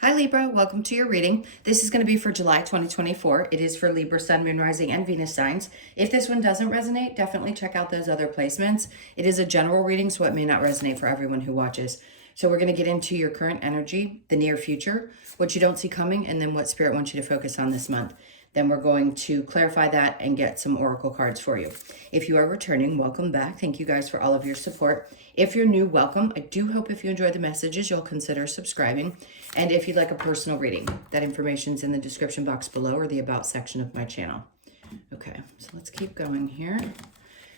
Hi Libra, welcome to your reading. This is going to be for July 2024. It is for Libra, Sun, Moon, Rising, and Venus signs. If this one doesn't resonate, definitely check out those other placements. It is a general reading, so it may not resonate for everyone who watches. So we're going to get into your current energy, the near future, what you don't see coming, and then what Spirit wants you to focus on this month. Then we're going to clarify that and get some oracle cards for you. If you are returning, welcome back. Thank you guys for all of your support. If you're new, welcome. I do hope if you enjoyed the messages, you'll consider subscribing. And if you'd like a personal reading, that information's in the description box below or the About section of my channel. Okay, so let's keep going here.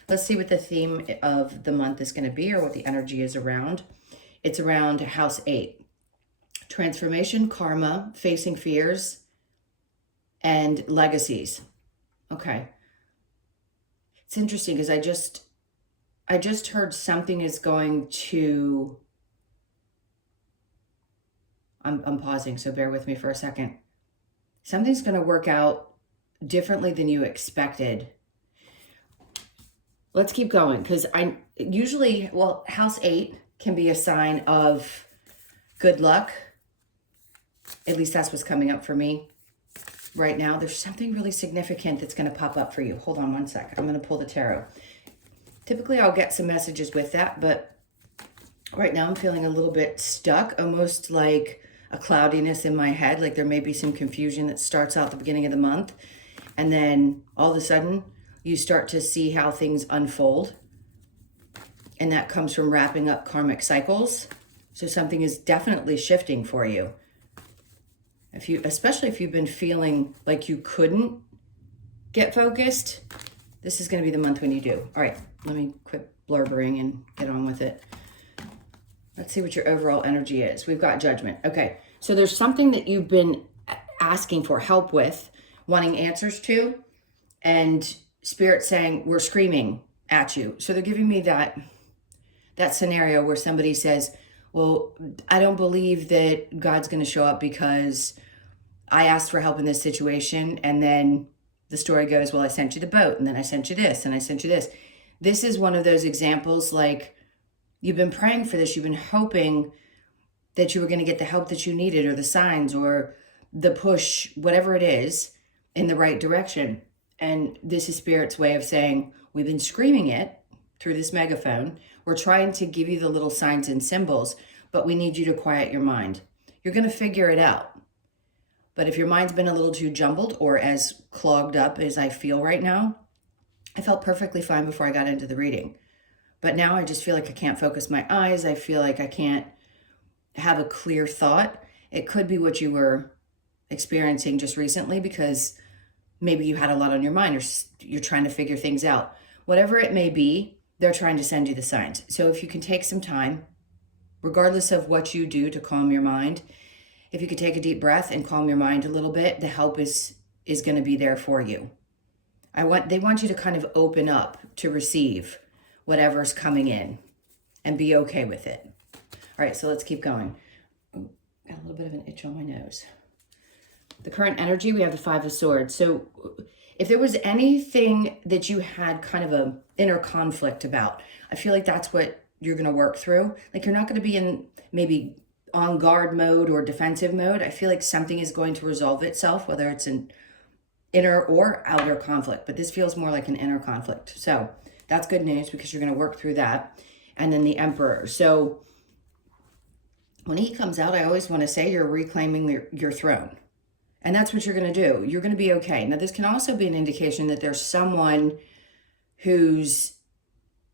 Let's see what the theme of the month is going to be or what the energy is around. It's around House 8. Transformation, karma, facing fears, and legacies. Okay. It's interesting because I just heard something is going to, I'm pausing, so bear with me for a second. Something's going to work out differently than you expected. Let's keep going because House 8 can be a sign of good luck. At least that's what's coming up for me right now. There's something really significant that's going to pop up for you. Hold on one sec. I'm going to pull the tarot. Typically, I'll get some messages with that, but right now I'm feeling a little bit stuck, almost like a cloudiness in my head, like there may be some confusion that starts out at the beginning of the month, and then all of a sudden, you start to see how things unfold, and that comes from wrapping up karmic cycles. So something is definitely shifting for you. Especially if you've been feeling like you couldn't get focused, this is going to be the month when you do. All right, let me quit blurbering and get on with it. Let's see what your overall energy is. We've got Judgment. Okay, so there's something that you've been asking for help with, wanting answers to, and Spirit saying, we're screaming at you. So they're giving me that scenario where somebody says, well, I don't believe that God's going to show up because I asked for help in this situation. And then the story goes, well, I sent you the boat, and then I sent you this, and I sent you this. This is one of those examples, like you've been praying for this. You've been hoping that you were going to get the help that you needed, or the signs, or the push, whatever it is, in the right direction. And this is Spirit's way of saying, we've been screaming it through this megaphone. We're trying to give you the little signs and symbols, but we need you to quiet your mind. You're going to figure it out. But if your mind's been a little too jumbled or as clogged up as I feel right now, I felt perfectly fine before I got into the reading. But now I just feel like I can't focus my eyes. I feel like I can't have a clear thought. It could be what you were experiencing just recently because maybe you had a lot on your mind or you're trying to figure things out. Whatever it may be, they're trying to send you the signs. So if you can take some time, regardless of what you do to calm your mind, if you could take a deep breath and calm your mind a little bit, the help is going to be there for you. They want you to kind of open up to receive whatever's coming in and be okay with it. All right, so let's keep going. Ooh, got a little bit of an itch on my nose. The current energy, we have the Five of Swords. So if there was anything that you had kind of a inner conflict about, I feel like that's what you're going to work through. Like you're not going to be in maybe on guard mode or defensive mode. I feel like something is going to resolve itself, whether it's an inner or outer conflict, but this feels more like an inner conflict. So that's good news because you're going to work through that. And then the Emperor. So when he comes out, I always want to say you're reclaiming your throne. And that's what you're going to do. You're going to be okay. Now, this can also be an indication that there's someone who's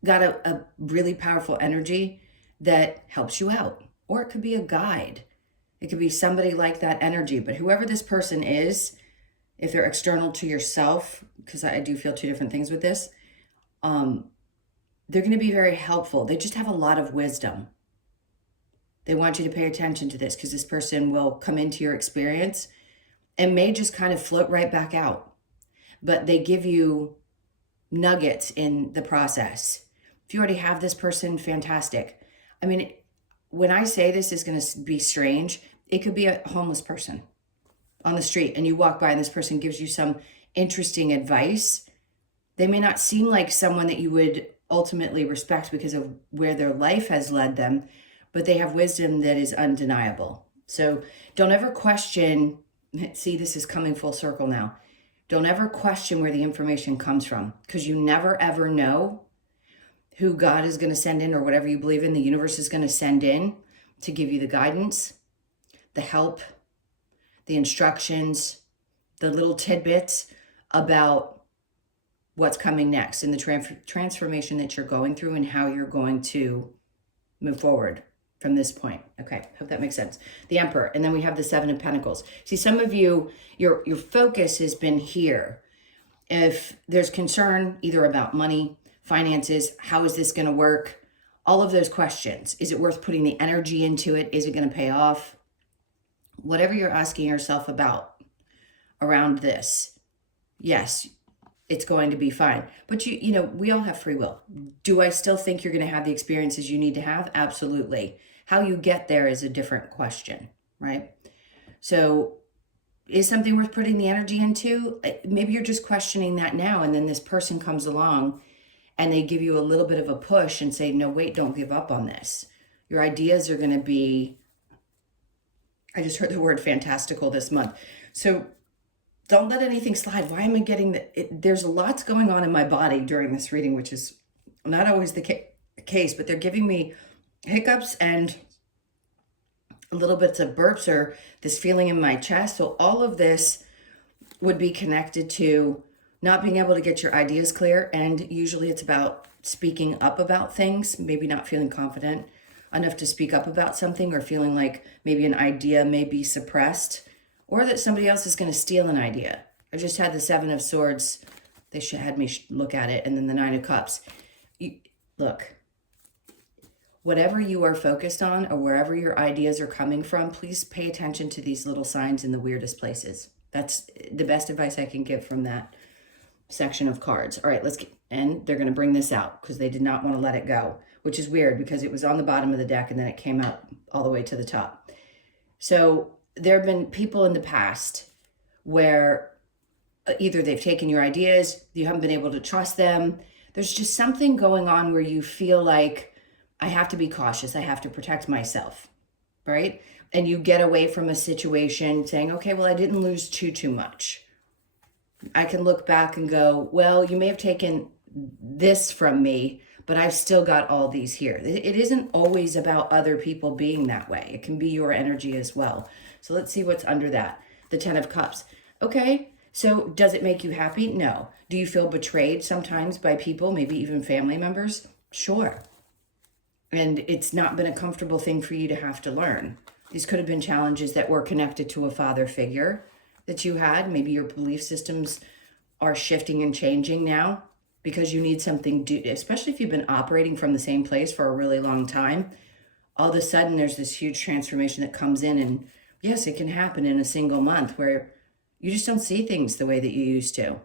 got a really powerful energy that helps you out. Or it could be a guide. It could be somebody like that energy. But whoever this person is, if they're external to yourself, because I do feel two different things with this, they're going to be very helpful. They just have a lot of wisdom. They want you to pay attention to this because this person will come into your experience and may just kind of float right back out. But they give you nuggets in the process. If you already have this person, fantastic. I mean, when I say this is going to be strange, it could be a homeless person on the street and you walk by and this person gives you some interesting advice. They may not seem like someone that you would ultimately respect because of where their life has led them, but they have wisdom that is undeniable. So don't ever question, see, this is coming full circle now. Don't ever question where the information comes from, because you never ever know who God is going to send in, or whatever you believe in, the universe is going to send in to give you the guidance, the help, the instructions, the little tidbits about what's coming next in the transformation that you're going through and how you're going to move forward from this point. Okay, hope that makes sense. The Emperor, and then we have the Seven of Pentacles. See, some of you, your focus has been here. If there's concern either about money, finances, how is this going to work? All of those questions. Is it worth putting the energy into it? Is it going to pay off? Whatever you're asking yourself about around this, yes, it's going to be fine. But you know, we all have free will. Do I still think you're going to have the experiences you need to have? Absolutely. How you get there is a different question, right? So is something worth putting the energy into? Maybe you're just questioning that now, and then this person comes along and they give you a little bit of a push and say, no, wait, don't give up on this. Your ideas are going to be, I just heard the word fantastical this month. So don't let anything slide. Why am I getting there's lots going on in my body during this reading, which is not always the case, but they're giving me hiccups and little bits of burps or this feeling in my chest. So all of this would be connected to not being able to get your ideas clear. And usually it's about speaking up about things, maybe not feeling confident enough to speak up about something, or feeling like maybe an idea may be suppressed, or that somebody else is going to steal an idea. I just had the Seven of Swords. They had me look at it. And then the Nine of Cups. Look, whatever you are focused on, or wherever your ideas are coming from, please pay attention to these little signs in the weirdest places. That's the best advice I can give from that section of cards. All right, and they're going to bring this out because they did not want to let it go, which is weird because it was on the bottom of the deck and then it came out all the way to the top. So there have been people in the past where either they've taken your ideas, you haven't been able to trust them. There's just something going on where you feel like, I have to be cautious. I have to protect myself, right? And you get away from a situation saying, okay, well, I didn't lose too much. I can look back and go, well, you may have taken this from me, but I've still got all these here. It isn't always about other people being that way. It can be your energy as well. So let's see what's under that. The Ten of Cups. Okay, so does it make you happy? No. Do you feel betrayed sometimes by people, maybe even family members? Sure. And it's not been a comfortable thing for you to have to learn. These could have been challenges that were connected to a father figure that you had. Maybe your belief systems are shifting and changing now because you need something, especially if you've been operating from the same place for a really long time. All of a sudden, there's this huge transformation that comes in, and yes, it can happen in a single month where you just don't see things the way that you used to.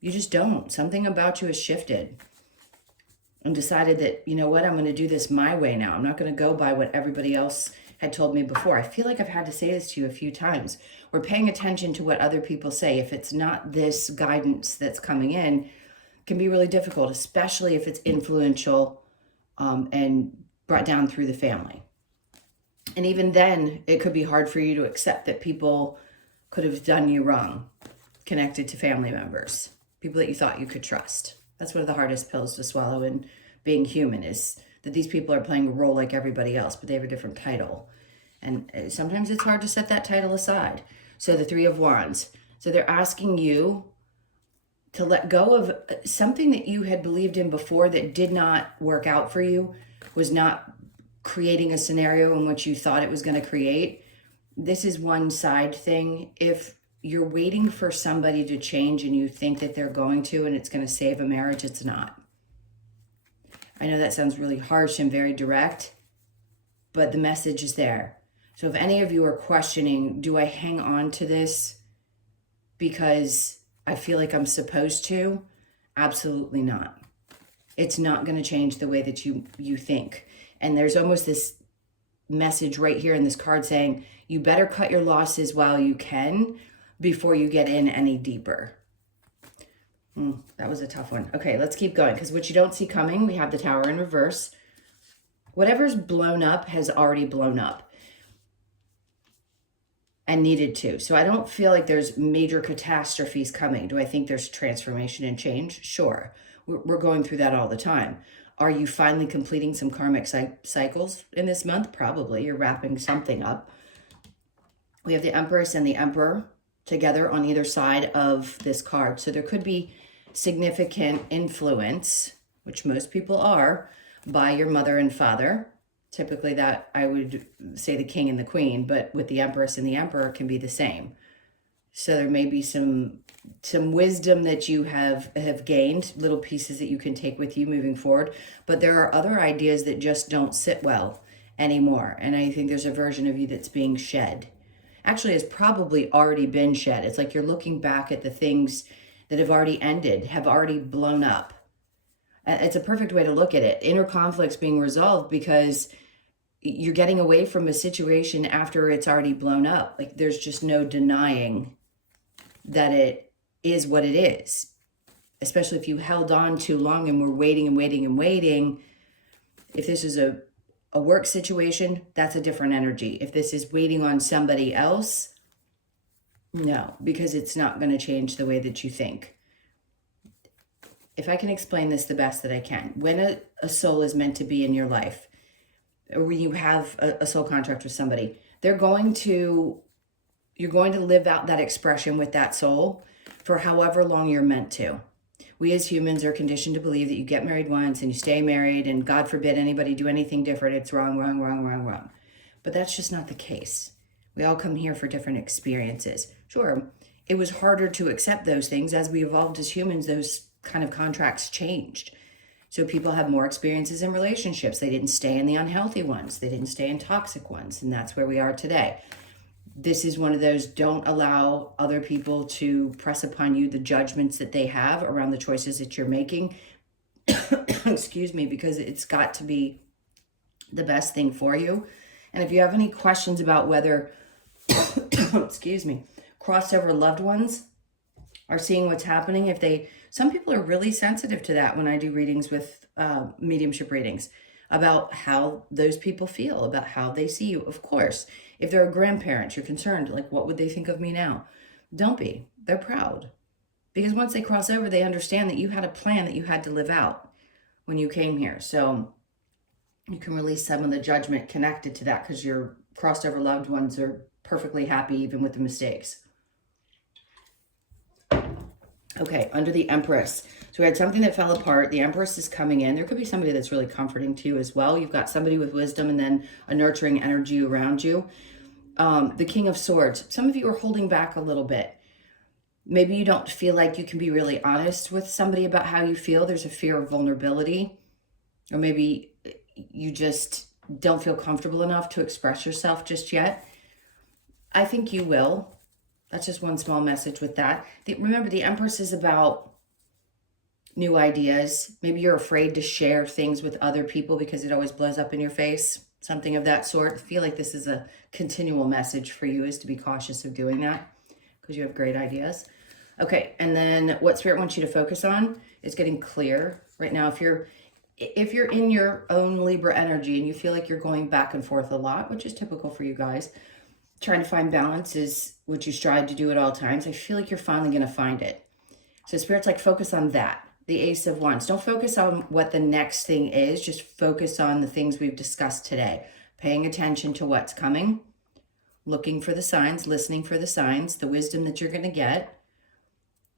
You just don't. Something about you has shifted and decided that, you know what, I'm going to do this my way now. I'm not going to go by what everybody else had told me before. I feel like I've had to say this to you a few times. We're paying attention to what other people say. If it's not this guidance that's coming in, it can be really difficult, especially if it's influential and brought down through the family. And even then, it could be hard for you to accept that people could have done you wrong, connected to family members, people that you thought you could trust. That's one of the hardest pills to swallow in being human, is that these people are playing a role like everybody else, but they have a different title. And sometimes it's hard to set that title aside. So the Three of Wands. So they're asking you to let go of something that you had believed in before that did not work out for you, was not creating a scenario in which you thought it was going to create. This is one side thing. If you're waiting for somebody to change and you think that they're going to and it's going to save a marriage, it's not. I know that sounds really harsh and very direct, but the message is there. So if any of you are questioning, do I hang on to this because I feel like I'm supposed to? Absolutely not. It's not going to change the way that you think. And there's almost this message right here in this card saying, you better cut your losses while you can before you get in any deeper. That was a tough one. Okay, let's keep going, because what you don't see coming, we have the Tower in reverse. Whatever's blown up has already blown up. and needed to. So I don't feel like there's major catastrophes coming. Do I think there's transformation and change? Sure. We're going through that all the time. Are you finally completing some karmic cycles in this month? Probably. You're wrapping something up. We have the Empress and the Emperor together on either side of this card. So there could be significant influence, which most people are, by your mother and father. Typically that, I would say the king and the queen, but with the Empress and the Emperor can be the same. So there may be some wisdom that you have gained, little pieces that you can take with you moving forward. But there are other ideas that just don't sit well anymore. And I think there's a version of you that's being shed. Actually, has probably already been shed. It's like you're looking back at the things that have already ended, have already blown up. It's a perfect way to look at it. Inner conflicts being resolved because you're getting away from a situation after it's already blown up. Like there's just no denying that it is what it is. Especially if you held on too long and were waiting and waiting and waiting. If this is a work situation, that's a different energy. If this is waiting on somebody else, no, because it's not going to change the way that you think. If I can explain this the best that I can, when a soul is meant to be in your life, or when you have a soul contract with somebody, you're going to live out that expression with that soul for however long you're meant to. We as humans are conditioned to believe that you get married once and you stay married, and God forbid anybody do anything different. It's wrong, wrong, wrong, wrong, wrong. But that's just not the case. We all come here for different experiences. Sure, it was harder to accept those things. As we evolved as humans, those kind of contracts changed. So people have more experiences in relationships. They didn't stay in the unhealthy ones. They didn't stay in toxic ones. And that's where we are today. This is one of those, don't allow other people to press upon you the judgments that they have around the choices that you're making. Excuse me, because it's got to be the best thing for you. And if you have any questions about whether, excuse me, crossover loved ones are seeing what's happening, some people are really sensitive to that when I do readings with mediumship readings, about how those people feel, about how they see you. Of course, if they're a grandparent, you're concerned, like, what would they think of me now? Don't be. They're proud. Because once they cross over, they understand that you had a plan that you had to live out when you came here. So you can release some of the judgment connected to that because your crossed over loved ones are perfectly happy even with the mistakes. Okay, under the Empress. So we had something that fell apart. The Empress is coming in. There could be somebody that's really comforting to you as well. You've got somebody with wisdom and then a nurturing energy around you. The King of Swords. Some of you are holding back a little bit. Maybe you don't feel like you can be really honest with somebody about how you feel. There's a fear of vulnerability. Or maybe you just don't feel comfortable enough to express yourself just yet. I think you will. That's just one small message with that. Remember, the Empress is about new ideas. Maybe you're afraid to share things with other people because it always blows up in your face. Something of that sort. I feel like this is a continual message for you, is to be cautious of doing that because you have great ideas. Okay, and then what Spirit wants you to focus on is getting clear. Right now, if you're in your own Libra energy and you feel like you're going back and forth a lot, which is typical for you guys, trying to find balance is what you strive to do at all times. I feel like you're finally going to find it. So Spirit's like, focus on that. The Ace of Wands. Don't focus on what the next thing is. Just focus on the things we've discussed today. Paying attention to what's coming. Looking for the signs. Listening for the signs. The wisdom that you're going to get.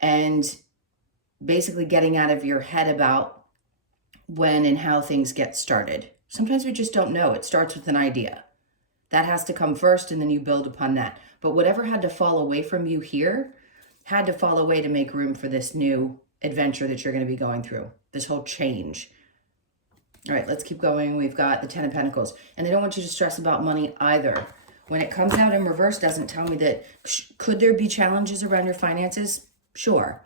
And basically getting out of your head about when and how things get started. Sometimes we just don't know. It starts with an idea. That has to come first, and then you build upon that. But whatever had to fall away from you here had to fall away to make room for this new adventure that you're going to be going through, this whole change. All right, let's keep going. We've got the Ten of Pentacles. And they don't want you to stress about money either. When it comes out in reverse, doesn't tell me that, could there be challenges around your finances? Sure.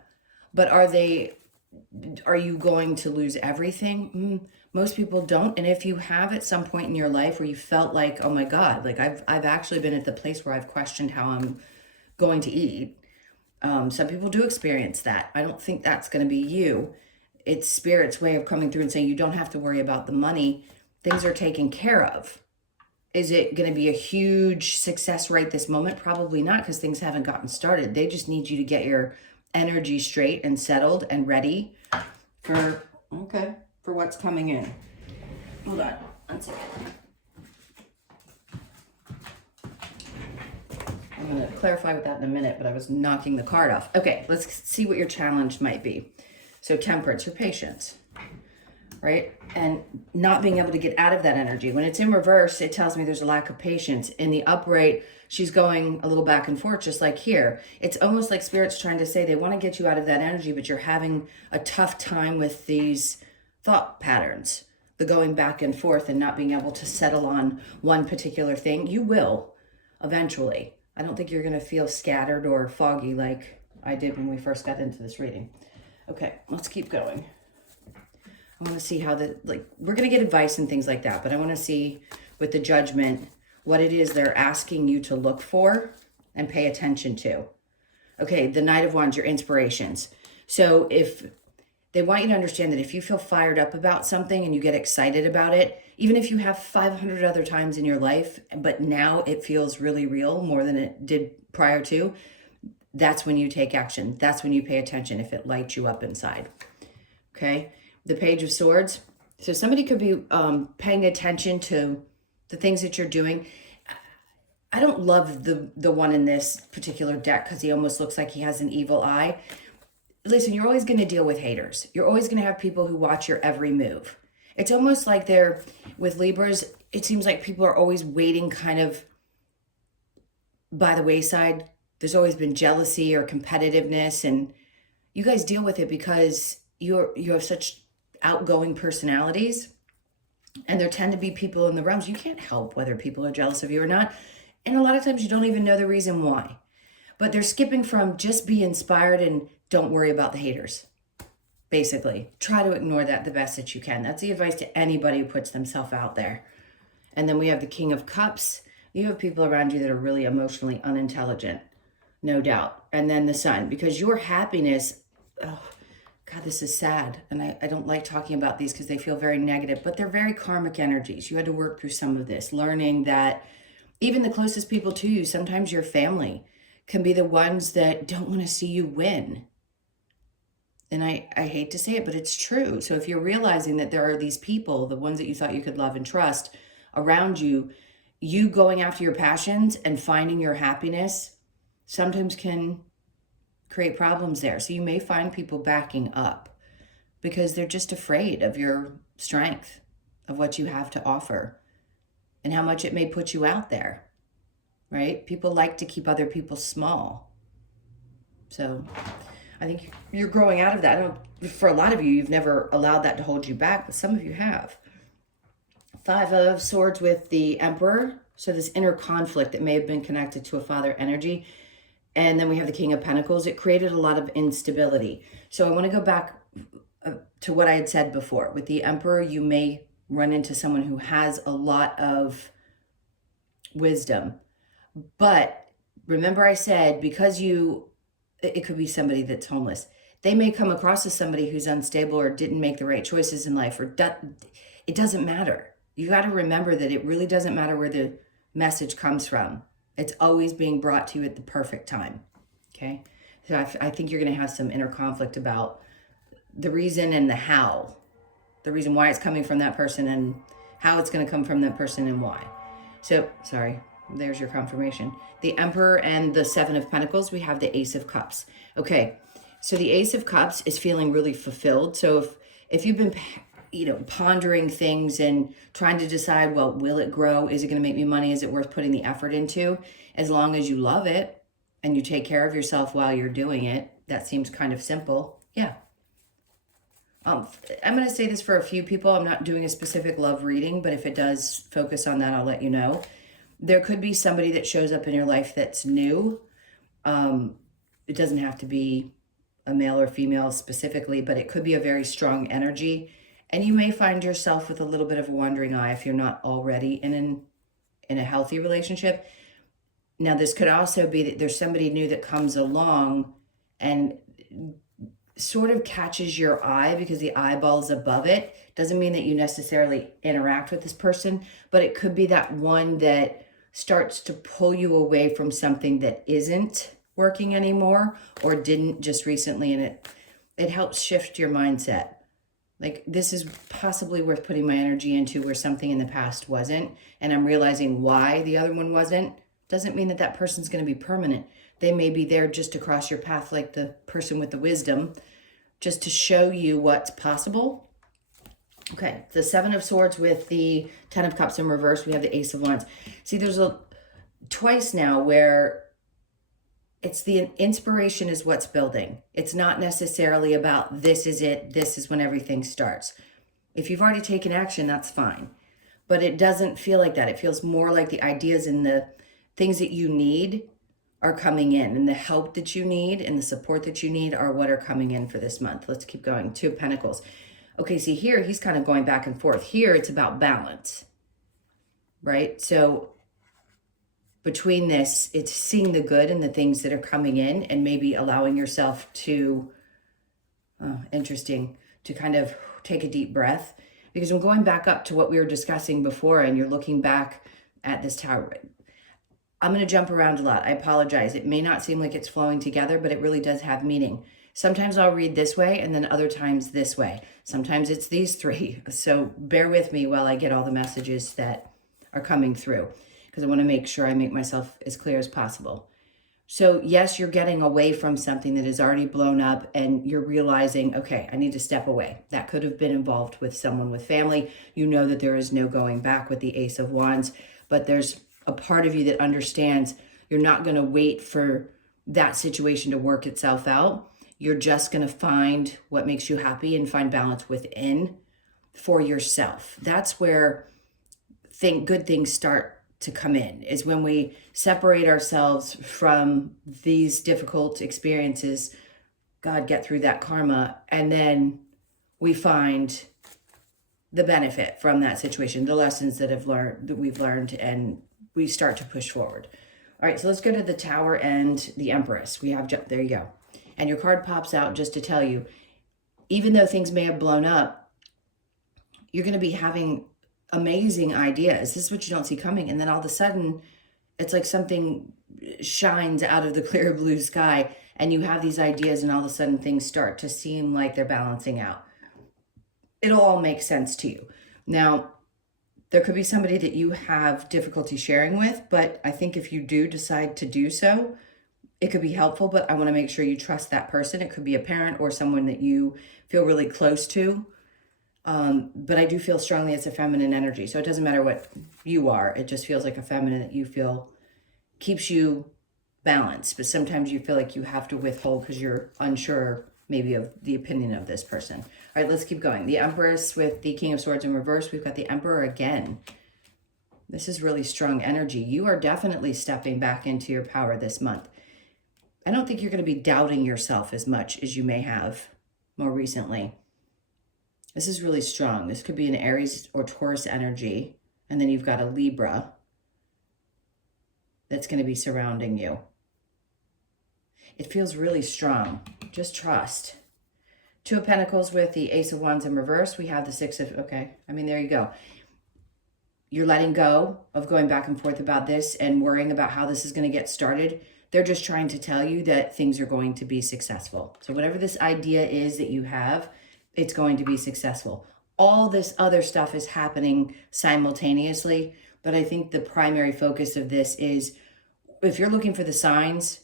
But are you going to lose everything? Most people don't. And if you have at some point in your life where you felt like, oh my God, like I've actually been at the place where I've questioned how I'm going to eat. Some people do experience that. I don't think that's going to be you. It's Spirit's way of coming through and saying you don't have to worry about the money. Things are taken care of. Is it going to be a huge success right this moment? Probably not, because things haven't gotten started. They just need you to get your energy straight and settled and ready for, okay, for what's coming in. Hold on, one second. I'm going to clarify with that in a minute, but I was knocking the card off. Okay, let's see what your challenge might be. So temperance, your patience, right? And not being able to get out of that energy. When it's in reverse, it tells me there's a lack of patience. In the upright, she's going a little back and forth, just like here. It's almost like Spirit's trying to say they want to get you out of that energy, but you're having a tough time with these thought patterns, the going back and forth and not being able to settle on one particular thing. You will eventually. I don't think you're going to feel scattered or foggy like I did when we first got into this reading. Okay, let's keep going. I want to see how we're going to get advice and things like that, but I want to see with the Judgment what it is they're asking you to look for and pay attention to. Okay, the Knight of Wands, your inspirations. So if they want you to understand that if you feel fired up about something and you get excited about it, even if you have 500 other times in your life, but now it feels really real more than it did prior to, that's when you take action. That's when you pay attention if it lights you up inside. Okay, the Page of Swords. So somebody could be paying attention to the things that you're doing. I don't love the one in this particular deck because he almost looks like he has an evil eye. Listen, you're always going to deal with haters. You're always going to have people who watch your every move. It's almost like they're, with Libras, it seems like people are always waiting kind of by the wayside. There's always been jealousy or competitiveness, and you guys deal with it because you have such outgoing personalities, and there tend to be people in the realms. You can't help whether people are jealous of you or not, and a lot of times you don't even know the reason why. But they're skipping from just be inspired and don't worry about the haters. Basically, try to ignore that the best that you can. That's the advice to anybody who puts themselves out there. And then we have the King of Cups. You have people around you that are really emotionally unintelligent, no doubt. And then the Sun, because your happiness, oh, God, this is sad. And I don't like talking about these because they feel very negative, but they're very karmic energies. You had to work through some of this, learning that even the closest people to you, sometimes your family, can be the ones that don't want to see you win. And I hate to say it, but it's true. So if you're realizing that there are these people, the ones that you thought you could love and trust around you, you going after your passions and finding your happiness sometimes can create problems there. So you may find people backing up because they're just afraid of your strength, of what you have to offer, and how much it may put you out there, right? People like to keep other people small. So I think you're growing out of that. For a lot of you, you've never allowed that to hold you back, but some of you have. Five of Swords with the Emperor. So this inner conflict that may have been connected to a father energy. And then we have the King of Pentacles. It created a lot of instability. So I want to go back to what I had said before. With the Emperor, you may run into someone who has a lot of wisdom. But remember I said, because it could be somebody that's homeless. They may come across as somebody who's unstable or didn't make the right choices in life, or it doesn't matter. You got to remember that it really doesn't matter where the message comes from. It's always being brought to you at the perfect time. Okay. So I think you're going to have some inner conflict about the reason and the how, the reason why it's coming from that person and how it's going to come from that person and why. So, sorry. There's your confirmation. The Emperor and the Seven of Pentacles, we have the Ace of Cups. Okay, so the Ace of Cups is feeling really fulfilled. So if you've been, pondering things and trying to decide, well, will it grow? Is it going to make me money? Is it worth putting the effort into? As long as you love it and you take care of yourself while you're doing it, that seems kind of simple. Yeah. I'm going to say this for a few people. I'm not doing a specific love reading, but if it does focus on that, I'll let you know. There could be somebody that shows up in your life that's new. It doesn't have to be a male or female specifically, but it could be a very strong energy. And you may find yourself with a little bit of a wandering eye if you're not already in a healthy relationship. Now, this could also be that there's somebody new that comes along and sort of catches your eye because the eyeball's above it. Doesn't mean that you necessarily interact with this person, but it could be that one that starts to pull you away from something that isn't working anymore or didn't just recently, and it helps shift your mindset. Like, this is possibly worth putting my energy into where something in the past wasn't, and I'm realizing why the other one wasn't. Doesn't mean that that person's going to be permanent. They may be there just to cross your path, like the person with the wisdom, just to show you what's possible. Okay, the Seven of Swords with the Ten of Cups in reverse. We have the Ace of Wands. See, there's twice now where it's the inspiration is what's building. It's not necessarily about this is it, this is when everything starts. If you've already taken action, that's fine. But it doesn't feel like that. It feels more like the ideas and the things that you need are coming in, and the help that you need and the support that you need are what are coming in for this month. Let's keep going. Two of Pentacles. Okay, see here, he's kind of going back and forth. Here, it's about balance, right? So between this, it's seeing the good and the things that are coming in and maybe allowing yourself to, interesting, to kind of take a deep breath. Because I'm going back up to what we were discussing before, and you're looking back at this tower. I'm going to jump around a lot. I apologize. It may not seem like it's flowing together, but it really does have meaning. Sometimes I'll read this way and then other times this way. Sometimes it's these three. So bear with me while I get all the messages that are coming through, because I want to make sure I make myself as clear as possible. So yes, you're getting away from something that is already blown up and you're realizing, okay, I need to step away. That could have been involved with someone with family. You know that there is no going back with the Ace of Wands, but there's a part of you that understands you're not going to wait for that situation to work itself out. You're just going to find what makes you happy and find balance within for yourself. That's where good things start to come in, is when we separate ourselves from these difficult experiences, God, get through that karma, and then we find the benefit from that situation, the lessons that we've learned, and we start to push forward. All right, so let's go to the Tower and the Empress. We have, there you go. And your card pops out just to tell you, even though things may have blown up, you're going to be having amazing ideas. This is what you don't see coming. And then all of a sudden, it's like something shines out of the clear blue sky and you have these ideas, and all of a sudden things start to seem like they're balancing out. It'll all make sense to you. Now, there could be somebody that you have difficulty sharing with, but I think if you do decide to do so, it could be helpful, but I want to make sure you trust that person. It could be a parent or someone that you feel really close to. But I do feel strongly it's a feminine energy. So it doesn't matter what you are. It just feels like a feminine that you feel keeps you balanced. But sometimes you feel like you have to withhold because you're unsure maybe of the opinion of this person. All right, let's keep going. The Empress with the King of Swords in reverse. We've got the Emperor again. This is really strong energy. You are definitely stepping back into your power this month. I don't think you're going to be doubting yourself as much as you may have more recently. This is really strong. This could be an Aries or Taurus energy. And then you've got a Libra that's going to be surrounding you. It feels really strong. Just trust. Two of Pentacles with the Ace of Wands in reverse. We have the Six of, okay. I mean, there you go. You're letting go of going back and forth about this and worrying about how this is going to get started. They're just trying to tell you that things are going to be successful. So whatever this idea is that you have, it's going to be successful. All this other stuff is happening simultaneously, but I think the primary focus of this is, if you're looking for the signs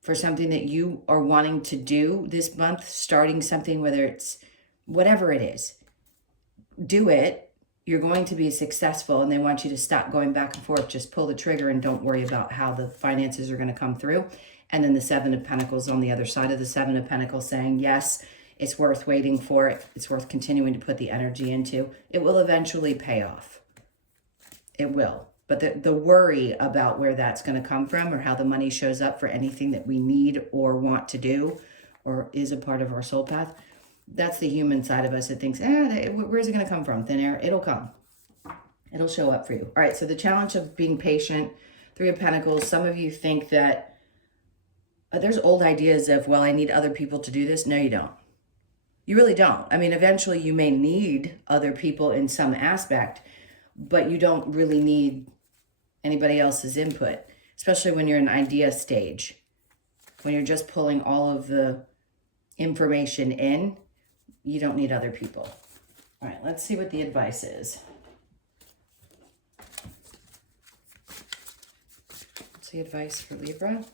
for something that you are wanting to do this month, starting something, whether it's whatever it is, do it. You're going to be successful, and they want you to stop going back and forth. Just pull the trigger and don't worry about how the finances are going to come through. And then the Seven of Pentacles on the other side of the Seven of Pentacles saying, yes, it's worth waiting for it. It's worth continuing to put the energy into. It will eventually pay off. It will. But the worry about where that's going to come from or how the money shows up for anything that we need or want to do or is a part of our soul path, that's the human side of us that thinks, where's it going to come from? Thin air? It'll come. It'll show up for you. All right, so the challenge of being patient, Three of Pentacles. Some of you think that there's old ideas of, well, I need other people to do this. No, you don't. You really don't. I mean, eventually you may need other people in some aspect, but you don't really need anybody else's input, especially when you're in idea stage. When you're just pulling all of the information in, you don't need other people. All right, let's see what the advice is. What's the advice for Libra?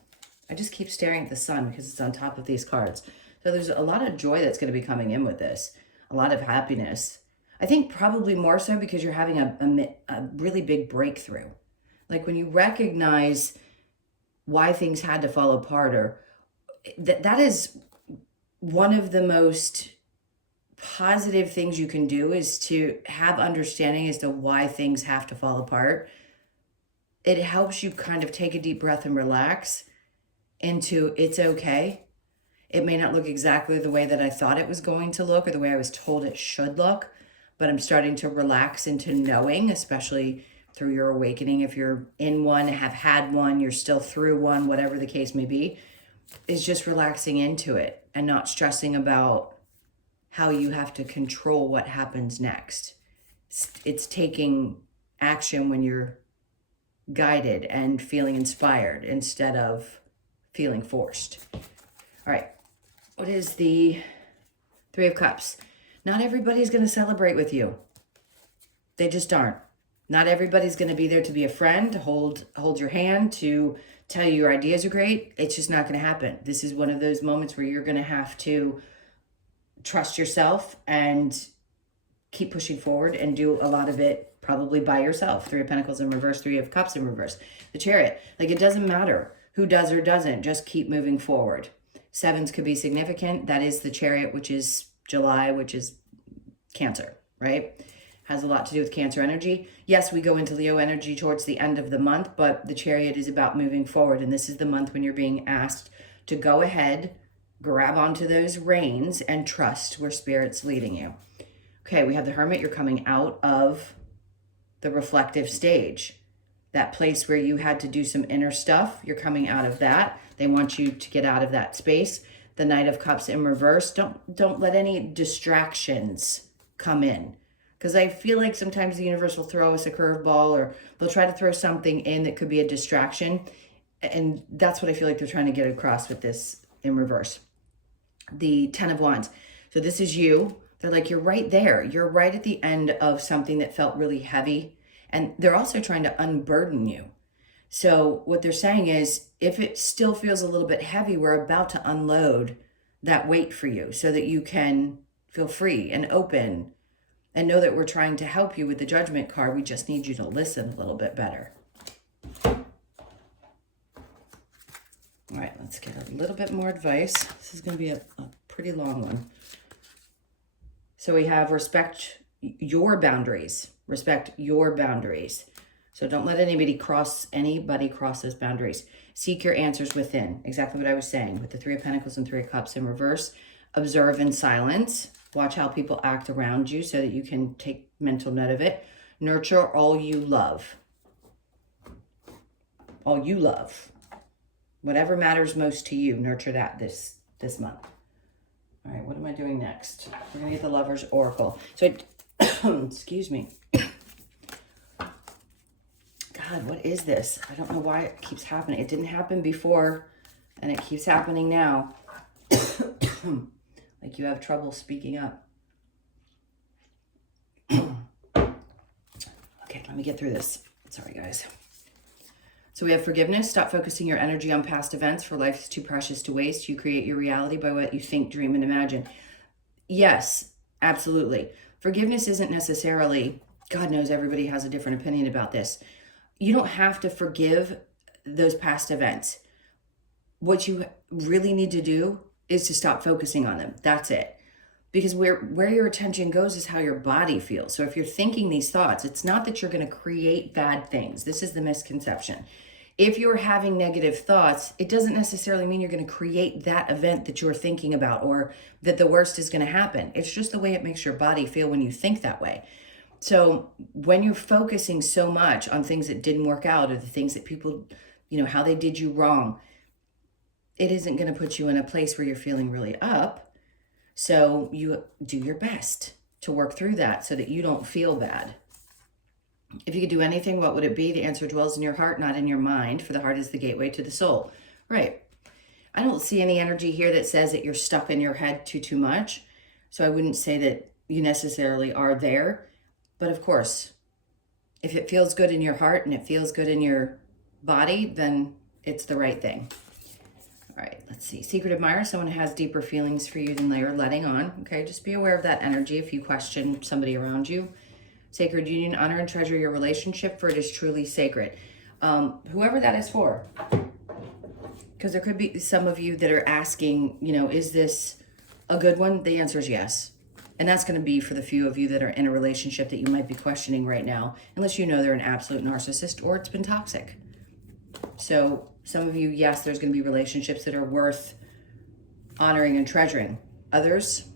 I just keep staring at the sun because it's on top of these cards. So there's a lot of joy that's going to be coming in with this. A lot of happiness. I think probably more so because you're having a really big breakthrough. Like when you recognize why things had to fall apart, or that is one of the most positive things you can do, is to have understanding as to why things have to fall apart. It helps you kind of take a deep breath and relax into it's okay. It may not look exactly the way that I thought it was going to look or the way I was told it should look, but I'm starting to relax into knowing, especially through your awakening. If you're in one, have had one, you're still through one, whatever the case may be, is just relaxing into it and not stressing about how you have to control what happens next. It's taking action when you're guided and feeling inspired instead of feeling forced. All right, what is the Three of Cups? Not everybody's going to celebrate with you. They just aren't. Not everybody's going to be there to be a friend, to hold your hand, to tell you your ideas are great. It's just not going to happen. This is one of those moments where you're going to have to trust yourself and keep pushing forward and do a lot of it probably by yourself. Three of Pentacles in reverse, Three of Cups in reverse. The Chariot. Like, it doesn't matter who does or doesn't. Just keep moving forward. Sevens could be significant. That is the Chariot, which is July, which is Cancer, right? Has a lot to do with Cancer energy. Yes, we go into Leo energy towards the end of the month, but the Chariot is about moving forward. And this is the month when you're being asked to go ahead, grab onto those reins, and trust where Spirit's leading you. Okay, we have the Hermit. You're coming out of the reflective stage. That place where you had to do some inner stuff. You're coming out of that. They want you to get out of that space. The Knight of Cups in reverse. Don't let any distractions come in. Because I feel like sometimes the universe will throw us a curveball, or they'll try to throw something in that could be a distraction. And that's what I feel like they're trying to get across with this in reverse. The Ten of Wands. So this is you. They're like, you're right there. You're right at the end of something that felt really heavy. And they're also trying to unburden you. So what they're saying is, if it still feels a little bit heavy, we're about to unload that weight for you so that you can feel free and open. And know that we're trying to help you with the Judgment card. We just need you to listen a little bit better. All right, let's get a little bit more advice. This is going to be a pretty long one. So we have respect your boundaries. Respect your boundaries. So don't let anybody cross those boundaries. Seek your answers within. Exactly what I was saying with the Three of Pentacles and Three of Cups in reverse. Observe in silence. Watch how people act around you so that you can take mental note of it. Nurture all you love. All you love. Whatever matters most to you, nurture that this month. All right, what am I doing next? We're going to get the Lover's Oracle. So, excuse me. God, what is this? I don't know why it keeps happening. It didn't happen before, and it keeps happening now. Like you have trouble speaking up. Okay, let me get through this. Sorry, guys. So we have forgiveness. Stop focusing your energy on past events, for life is too precious to waste. You create your reality by what you think, dream, and imagine. Yes, absolutely. Forgiveness isn't necessarily, God knows everybody has a different opinion about this. You don't have to forgive those past events. What you really need to do is to stop focusing on them. That's it. Because where your attention goes is how your body feels. So if you're thinking these thoughts, it's not that you're going to create bad things. This is the misconception. If you're having negative thoughts, it doesn't necessarily mean you're going to create that event that you're thinking about, or that the worst is going to happen. It's just the way it makes your body feel when you think that way. So when you're focusing so much on things that didn't work out, or the things that people, how they did you wrong, it isn't going to put you in a place where you're feeling really up. So you do your best to work through that so that you don't feel bad. If you could do anything, what would it be? The answer dwells in your heart, not in your mind, for the heart is the gateway to the soul. Right. I don't see any energy here that says that you're stuck in your head too much. So I wouldn't say that you necessarily are there. But of course, if it feels good in your heart and it feels good in your body, then it's the right thing. All right, let's see. Secret admirer, someone who has deeper feelings for you than they are letting on. Okay, just be aware of that energy if you question somebody around you. Sacred union, honor and treasure your relationship, for it is truly sacred. Whoever that is for. Because there could be some of you that are asking, you know, is this a good one? The answer is yes. And that's going to be for the few of you that are in a relationship that you might be questioning right now, unless you know they're an absolute narcissist or it's been toxic. So some of you, yes, there's going to be relationships that are worth honoring and treasuring. Others,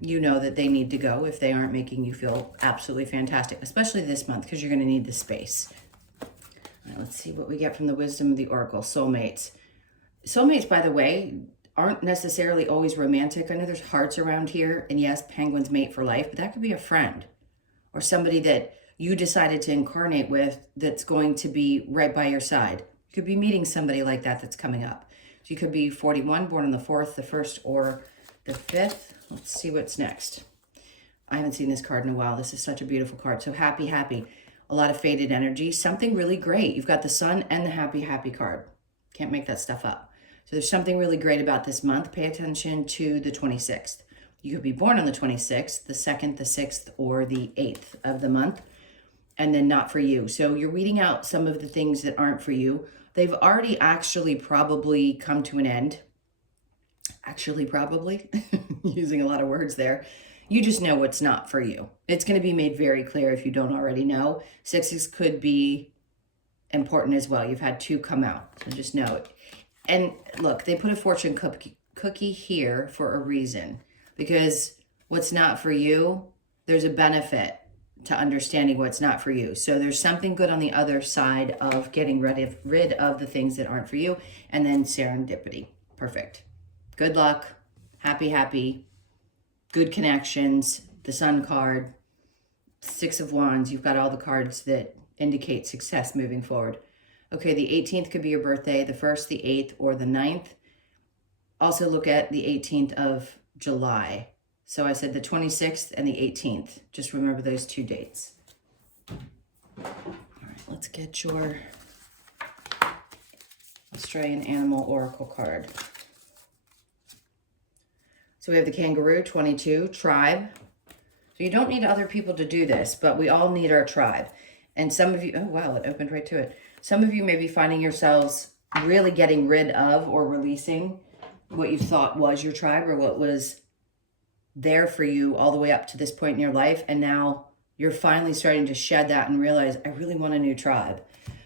you know that they need to go if they aren't making you feel absolutely fantastic, especially this month, because you're going to need the space. All right, let's see what we get from the wisdom of the oracle. Soulmates. Soulmates, by the way, aren't necessarily always romantic. I know there's hearts around here, and yes, penguins mate for life, but that could be a friend or somebody that you decided to incarnate with that's going to be right by your side. You could be meeting somebody like that that's coming up. So you could be 41, born on the 4th, the 1st, or the 5th. Let's see what's next. I haven't seen this card in a while. This is such a beautiful card. So happy, happy. A lot of faded energy. Something really great. You've got the sun and the happy, happy card. Can't make that stuff up. So there's something really great about this month. Pay attention to the 26th. You could be born on the 26th, the 2nd, the 6th, or the 8th of the month, and then not for you. So you're weeding out some of the things that aren't for you. They've already actually probably come to an end. Actually, probably, using a lot of words there. You just know what's not for you. It's going to be made very clear if you don't already know. Sixes could be important as well. You've had 2 come out, so just know it. And look, they put a fortune cookie here for a reason, because what's not for you, there's a benefit to understanding what's not for you. So there's something good on the other side of getting rid of the things that aren't for you, and then serendipity. Perfect. Good luck, happy, happy, good connections, the Sun card, 6 of Wands. You've got all the cards that indicate success moving forward. Okay, the 18th could be your birthday, the 1st, the 8th, or the 9th. Also look at the 18th of July. So I said the 26th and the 18th. Just remember those 2 dates. All right, let's get your Australian Animal Oracle card. So we have the kangaroo, 22, tribe. So you don't need other people to do this, but we all need our tribe. And some of you, oh wow, it opened right to it. Some of you may be finding yourselves really getting rid of or releasing what you thought was your tribe or what was there for you all the way up to this point in your life. And now you're finally starting to shed that and realize, I really want a new tribe.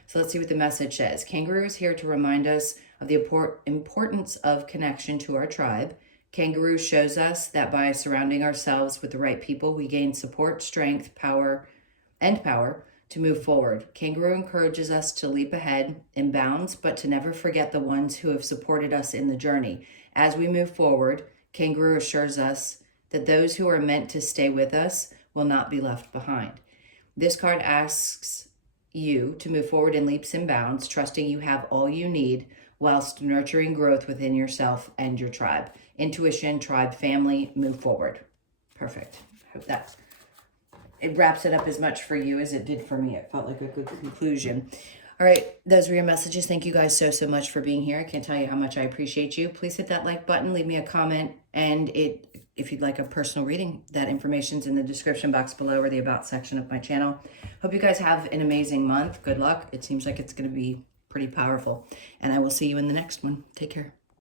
So let's see what the message says. Kangaroo is here to remind us of the importance of connection to our tribe. Kangaroo shows us that by surrounding ourselves with the right people, we gain support, strength, power to move forward. Kangaroo encourages us to leap ahead in bounds, but to never forget the ones who have supported us in the journey. As we move forward, Kangaroo assures us that those who are meant to stay with us will not be left behind. This card asks you to move forward in leaps and bounds, trusting you have all you need, whilst nurturing growth within yourself and your tribe. Intuition, tribe, family, move forward. Perfect. Hope that it wraps it up as much for you as it did for me. It felt like a good conclusion. All right, those were your messages. Thank you guys so much for being here. I can't tell you how much I appreciate you. Please hit that like button, leave me a comment, and if you'd like a personal reading, that information's in the description box below or the About section of my channel. Hope you guys have an amazing month. Good luck. It seems like it's going to be pretty powerful, and I will see you in the next one. Take care.